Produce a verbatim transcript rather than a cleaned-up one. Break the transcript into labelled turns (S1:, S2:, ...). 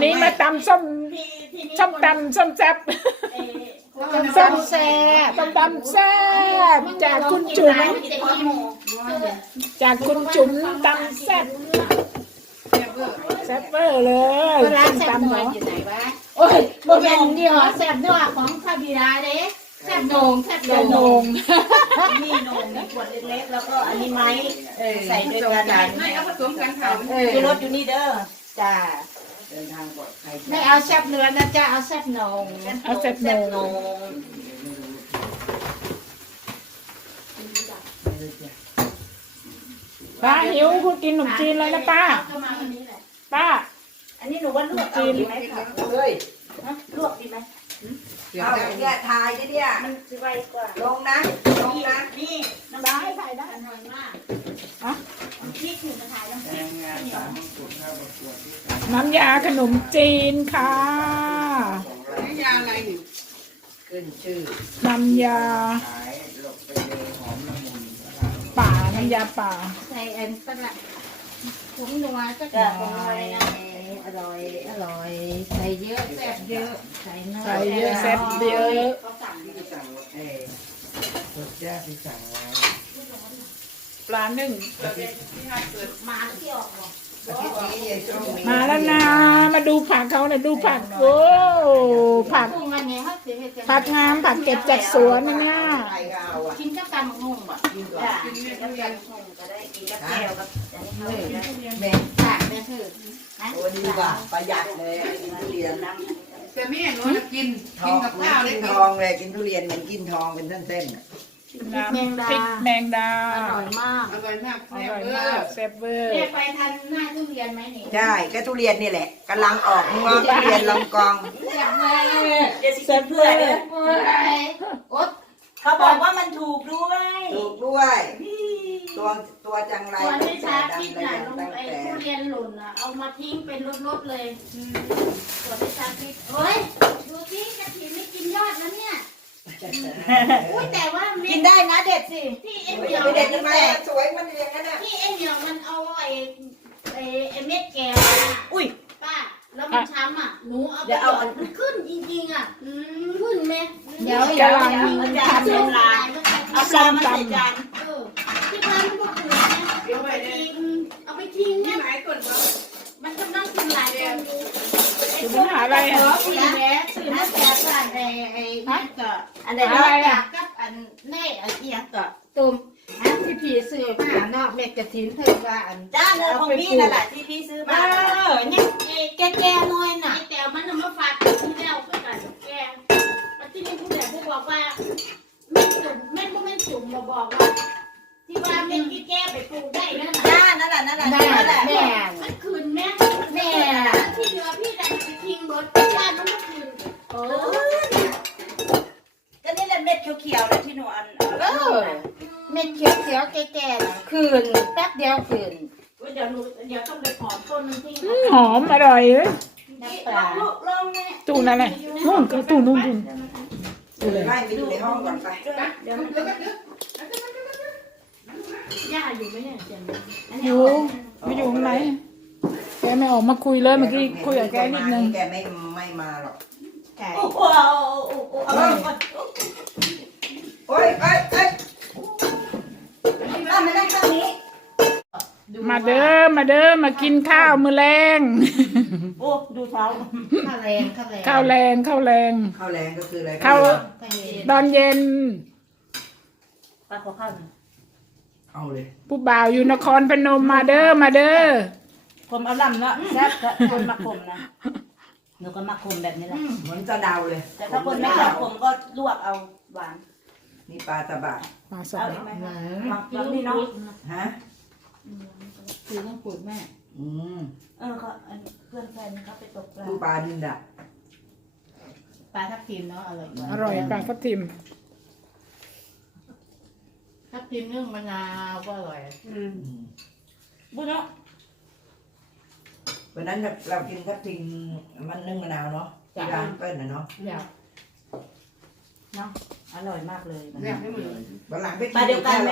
S1: นี้มาตำส้มส้มตำส้มแซ่บส้มแซ่บส้มตำแซ่บจากคุณจุ๋มจากคุณจุ๋มตำแซ่บแซ่บเวอร์เลยร้านตำเหรอ
S2: โอ้ยโมเมนต์นี่เหรอแซ่บด้วยของข้าบิดาเด้แซ่บโหนงแซ่บโหนง
S3: นี่โหนงนี่ขวดเล็กๆแล้วก็อันนี้ไม้ใส่ด้วยกัน
S2: ไม่เอาผสมกันค่ะ
S3: คือรถอยู่นี่เด้อจ้า
S2: เดินทางปลอดภัยไม่เอาแซ่บเนื้อนะจ๊ะเอาแซ่บโหนง
S1: เอาแซ่บโหนงป้าหิวคุณกินขนมจีนเลยนะป้าป้า
S3: อันนี้หนูว่าลวกจีนไหมคะเลยลวกดีไหม
S2: เอาเนี่ยทายดิเนี่ย
S3: มันจะไวกว่า
S2: ลงนะลงนะ
S3: นี่น้ำได้ถ่ายได้อร่อยมากอะนี่คือมาถ่ายน้ำจิ้ม
S1: น้ำยาขนมจีนค่ะ
S2: น้ำยาอะไรนี่ขึ้นชื่อ
S1: น้ำยาป่าน้ำยาป่า
S2: ใส่อันตละผงนัวก็หน่อยอร่อยอร่อยใส่เยอะแซ่บเยอะใส่น้อย
S1: ใส่เยอะแซ่บเยอะปลาหนึ่ง
S3: มาที่ออก
S1: มาแล้วนะมาดูผักเขาเลยดูผักโอ้ผักผักงามผักเก็บจากสวนนะเนี่ย
S3: กินกับตำหุ่งบ่กินกับตำหุ่งก็ได้กินกับแก้วกับอันนี้เขา
S2: แม่ผักแม่คือโอ้ดีว่ะประหยัดเลยกินทุเรียนแต่แม่หนูจะกินกินกับข้าวเลยกินทองเลยกินทุเรียนเหมือนกินทองเป็นเส้นๆ
S1: น้ำพริกแมงดา
S3: อร่อยมาก
S2: อร่อยมาก
S1: อร่อยมากแซ่บเวอร์
S3: เรียกไปทันหน้าทุเรียนไหมนี่
S2: ใช่ก็ทุเรียนนี่แหละกำลังออกงอทุเรียนลำกอง
S3: แซ่บเวอร์เขาบอกว่ามันถูกด้วย
S2: ถูกด้วยตัวตัวจังไร
S3: ตัวไม่ช้าคิดน่ะลุงไอ้ทุเรียนหล่นอ่ะเอามาทิ้งเป็นรถๆเลยตัวไม่ช้าคิดเฮ้ยดูที่กระถิ่นไม่กินยอดแล้วเนี่ยอุ้ยแต่ว่า
S2: กินได้นะเด็ดสิ
S3: ที่เอ็มเดียว
S2: เด็ดทำไมสวยมันอย่างนั้นอ่ะ
S3: ที่เอ็มเดียวมันเอาไอ้ไอ้ไอ้เม็ดแก้วอุ้ยป้าแล้วมันช้ำอ่ะหนูเอาไปเอามันขึ้นจริงๆอ่ะขึ้นไหม
S1: เดี๋ยวกำลัง
S3: ทำเป็นลายเอาปลามาใส่จานเออที่บ้านมันก็คือนะเอาไปทิ้งเอาไปทิ้งเนี่ยมันกำลังกินหลายคนดู
S1: คุณหาอะไรอ่ะ
S3: สื่อแม่สื่อแม่แก่ผ่านไอ้ไอ้นั่นก็อันไหนอะไรอ่ะกับอันแน่อันเอียงก็ตุ่มอันที่พี่ซื้อมาเนาะเม็ดกระถินเพิ่งว่าอันจ้าเนื้อของพี่นั่นแหละที่พี่ซื้อมาเออเนี่ยแก่แก่น้อยน่ะแต่มันมาฝากที่แล้วไปกันแก่มันที่มีผู้ใหญ่ผู้บอกว่าแม่จุ่มแม่พวกแม่จุ่มมาบอกว่าที่ว่าแม่ที่แก้ไปปลูกได้นั่นแหละนั่นแหละนั่นแหละนั่นแหละแม่มันคืนแม่แม่ที่เหลือพี่แต่จะทิ้งรถบ้านมันก็คืนเออก็นี่แหละเม็ดเขียวๆเลยที่หนูอันเออ
S2: เม็ดเขียวเขียวแก่ๆน่ะคืนแป๊บเดียวคืน
S3: เดี๋ยวหนูเดี๋ยวต้องไปขอต้นนึงที่
S1: หอมอร่อยเลย
S3: ลองลองแม่
S1: ตู้นั่นแหละนู่นตู้นู่นนู่น
S2: ไล่ไปอยู่ในห้องก่อนไป
S3: เดี๋ยวย่าอยู่ไหมเนี่ยเสียง
S1: อยู่ไม่อยู่ข้างในแกไม่ออกมาคุยเลยเมื่อกี้คุยกับแกนิดนึง
S2: แกไม่ไม่มาหรอก
S3: โอ้โห
S2: โอ้ยโอ้ยโอ้ย
S3: มาได้ครั้งนี้
S1: มาเด้อมาเด้อมากินข้าวมื้อแรง
S3: โอ้ดูเท้า
S2: ข้าวแรง
S1: ข้าวแรงข้าวแรง
S2: ข้าวแรงก็คืออะไร
S1: ข้าวตอนเย็น
S3: ปลาขอข้าว
S2: เอาเลย
S1: ผู้บ่าวอยู่นครพนมมาเด้อมาเด้อ
S3: ผมเอาลำเนาะแซ่บคนมาคมนะหนูก็มาคมแบบนี้แหละ
S2: เหมือนจะเดาเลย
S3: แต่ถ้าคนไม่ชอบคมก็ลวกเอาหวาน
S2: นี่ปลาตะบะ
S1: ปลาสด
S3: ไหมวางนี่เนาะ
S2: ฮะ
S3: คือต้องปลูกแม่
S2: อืม
S3: เออเขาเพื่อนแฟนเขาไปตกปลา
S2: ปลาดินดะ
S3: ปลาทับทิมเนาะอร่อย
S1: อร่อยปลาทับทิม
S3: ทับทิมนึ่งมะนาวก็อร่อยอืมบุญเนาะ
S2: วันนั้นเรากินทับทิมมันนึ่งมะนาวเนาะที่ร้านเปิ้ลนะเนาะ
S3: เนาะอร่อยมากเลย
S2: วันหลังไปกิน
S3: ปลาเดียวกัน